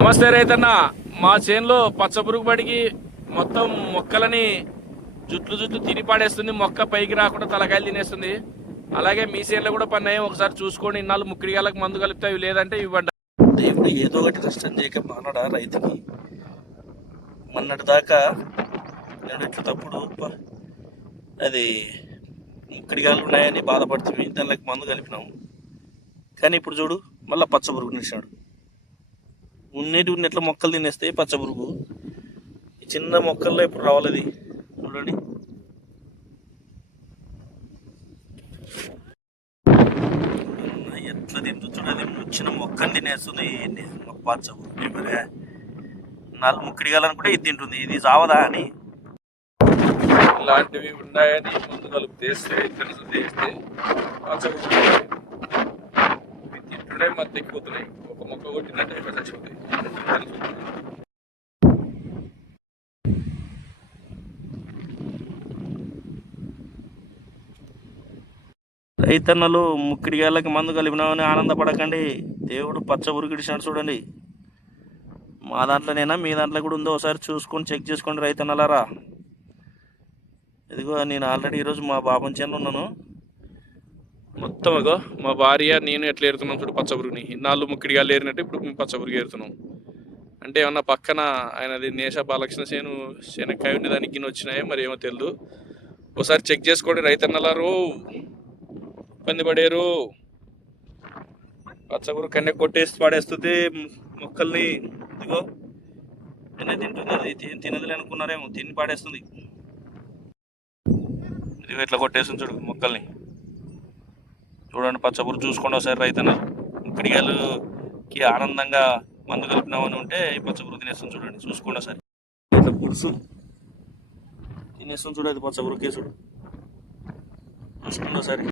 నమస్తే రైతన్న. మా చేనులో పచ్చ పురుగు పడికి మొత్తం మొక్కలని జుట్లు జుట్లు తిని పాడేస్తుంది. మొక్క పైకి రాకుండా తలకాయలు తినేస్తుంది. అలాగే మీ చేనులో కూడా పన్నాయి ఒకసారి చూసుకోండి ఇన్నాళ్ళు ముక్కిడిగాలకు మందు కలిపితే ఇవి లేదంటే ఇవ్వండి దేవుడు ఏదో ఒకటి నష్టం చేయక మానడా రైతుని? మొన్నటి దాకా నేను తప్పుడు? అది ముక్కడిగాలు ఉన్నాయని బాధపడుతుంది దానికి మందు కలిపినాము కానీ ఇప్పుడు చూడు మళ్ళీ పచ్చ పురుగు నిలిచాడు ఉన్నేటి ఎట్లా మొక్కలు తినేస్తాయి పచ్చ పురుగు. ఈ చిన్న మొక్కల్లో ఇప్పుడు రావాలది చూడండి. ఎట్లా తింటూ చూడది వచ్చిన మొక్కని తినేస్తుంది పచ్చపురుగు పచ్చ పురుగు. మరే? నాలుగు ముక్కడిగాలనుకుంటే ఇది తింటుంది ఇది చావదా అని. ఇలాంటివి ఉన్నాయని ముందు కలుపు తీస్తే తెలుసు తీస్తే పచ్చపురుగు తింటుండే మత్తు ఒక మొక్క కొట్టినట్టు అయిపోయి చచ్చిపోతాయి రైతన్నలు ముక్కిడిగాళ్ళకి మందు కలిపినామని ఆనందపడకండి. దేవుడు పచ్చ ఉరికిడిచాడు చూడండి. మా దాంట్లోనైనా? మీ దాంట్లో కూడా ఉందో ఒకసారి చూసుకొని చెక్ చేసుకోండి రైతన్నలారా. ఇదిగో నేను ఆల్రెడీ ఈరోజు మా బాబం చేను ఉన్నాను. మొత్తం అగో మా భార్య నేను ఎట్లా ఏరుతున్నాం చూడు పచ్చబురుగుని. ఇన్నాళ్ళు ముక్కిడిగా ఏరినట్టు ఇప్పుడు మేము పచ్చబురుగు ఏరుతున్నాం. అంటే ఏమన్నా పక్కన ఆయనది నేష బాలకృష్ణ సేను శనక్కాయ ఉండే దానికి గిన్నె వచ్చినాయో మరి ఏమో తెలియదు ఒకసారి చెక్ చేసుకోండి రైతన్నలారు ఇబ్బంది పడేరు. పచ్చగురు కన్నె కొట్టేసి పడేస్తుంది మొక్కల్ని. ఇదిగో తినే తింటుంది అది తినదులే అనుకున్నారేమో తిని పాడేస్తుంది. ఇదిగో ఇట్లా కొట్టేస్తుంది చూడు మొక్కల్ని. చూడండి పచ్చపురు చూసుకోండి ఒకసారి రైతన్న. ఇక్కడికి ఆనందంగా మందు కలిపినామని ఉంటే ఈ పచ్చపురు తినేస్తుంది చూడండి చూసుకోండి ఒకసారి. ఇట్లా పులుసు. తినేస్తుంది చూడండి పచ్చపురు కేసుడు. చూసుకోండి ఒకసారి.